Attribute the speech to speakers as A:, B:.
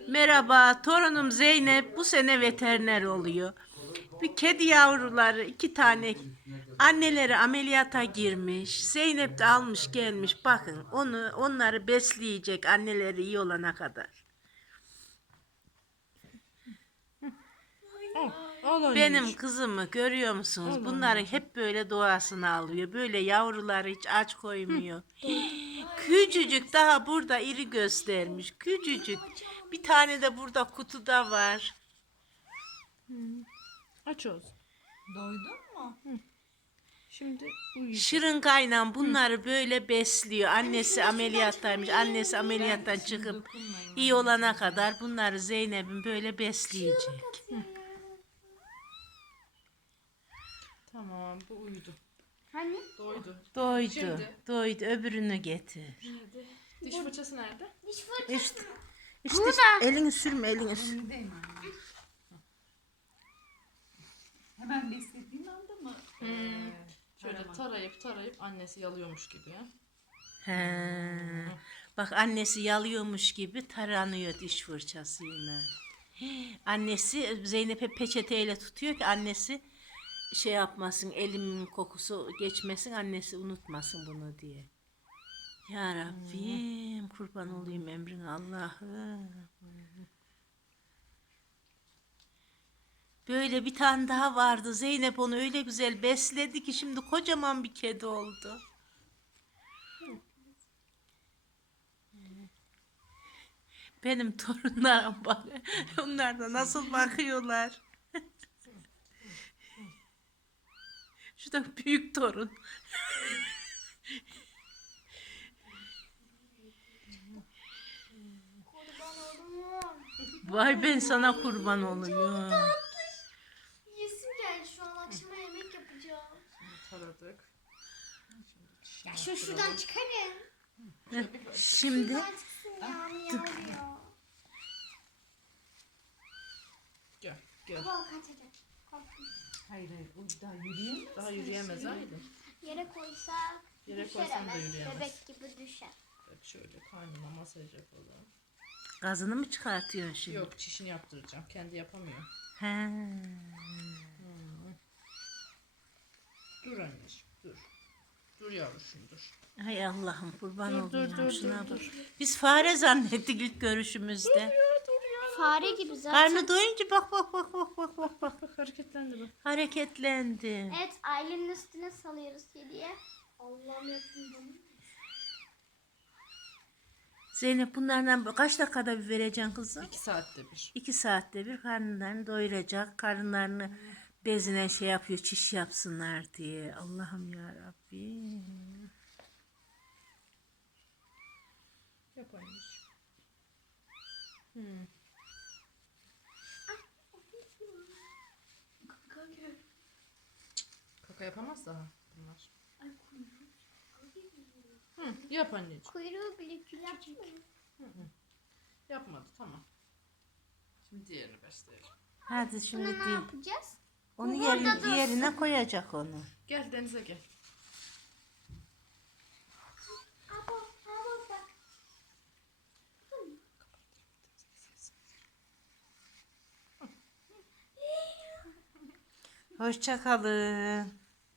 A: Merhaba, torunum Zeynep bu sene veteriner oluyor. Bir kedi yavruları, iki tane anneleri ameliyata girmiş. Zeynep de almış gelmiş. Bakın onları besleyecek anneleri iyi olana kadar. Benim kızımı görüyor musunuz? Bunları hep böyle doğasına alıyor. Böyle yavruları hiç aç koymuyor. Küçücük daha burada iri göstermiş. Küçücük. Bir tane de burada kutuda var.
B: Aç olsun.
C: Doydun mu?
B: Şimdi uyuyacak.
A: Şırıngayla bunları böyle besliyor. Annesi ameliyattaymış. Annesi ameliyattan çıkıp iyi olana kadar bunları Zeynep'in böyle besleyecek.
B: Tamam, bu uyudu.
C: Hani?
B: Doydu.
A: Doydu.
B: Şimdi?
A: Doydu. Öbürünü getir.
B: Nerede? Diş fırçası nerede?
C: Diş fırçası.
A: İşte elini sürme elini sürme.
C: Önündeyim anne. Hemen beslediğin anda mı?
B: Şöyle tarayıp annesi yalıyormuş gibi ya.
A: He. Bak annesi yalıyormuş gibi taranıyor diş fırçasıyla. Annesi Zeynep hep peçeteyle tutuyor ki annesi şey yapmasın, elimin kokusu geçmesin, annesi unutmasın bunu diye. Ya Rabbim kurban olayım emrine Allah'ım. Böyle bir tane daha vardı. Zeynep onu öyle güzel besledi ki şimdi kocaman bir kedi oldu. Benim torunlarım bak. Onlar da nasıl bakıyorlar. Şu da büyük torun.
C: Kurban oldum.
A: Vay ben sana kurban olayım.
C: Yesim geldi şu an akşama yemek yapacağım.
B: Taradık.
C: Ya şuradan çıkarın.
A: Şimdi
C: Şuradan çıksın ya miyavlıyor.
B: Gel.
C: Baba kaçacak. Korktum.
D: Hayır o daha yürüyemez.
B: Daha yürüyemez Aydın.
C: Yere koysak
B: Yere
C: düşer
B: koysan da
C: hemen.
B: yürüyemez.
C: Bebek gibi düşer.
B: Bak şöyle karnına masaj yapalım.
A: gazını mı çıkartıyorsun şimdi?
B: Yok, çişini yaptıracağım. Kendi yapamıyor.
A: He.
B: Dur anneciğim, dur. Dur yavruşum, dur.
A: Hay Allah'ım kurban
B: Dur,
A: olayım
B: dur,
A: şuna
B: dur,
A: bak. Biz fare zannettik ilk görüşümüzde.
C: Fare gibi zaten.
A: Karnı doyunca bak.
B: Bak hareketlendi bak.
A: Hareketlendi.
C: Evet ailenin üstüne salıyoruz kediye. Allah'ım yapayım.
A: Zeynep bunlardan kaç dakikada bir vereceksin kızım?
B: 2 saatte bir.
A: 2 saatte bir karınlarını doyuracak. Karınlarını bezine şey yapıyor, çiş yapsınlar diye. Allah'ım ya Rabbim.
B: Yap anneciğim. Kaka yapamaz daha bunlar. Yap anneciğim.
C: Kuyruğu bile küçücük.
B: Yapmadı, tamam. Şimdi diğerini besleyelim.
A: Hadi şimdi
C: Buna ne
A: değil.
C: yapacağız?
A: Onu
C: Bu burada
A: yerine koyacak onu.
B: Gel denize gel.
C: Abo bak.
A: Hoşça kalın.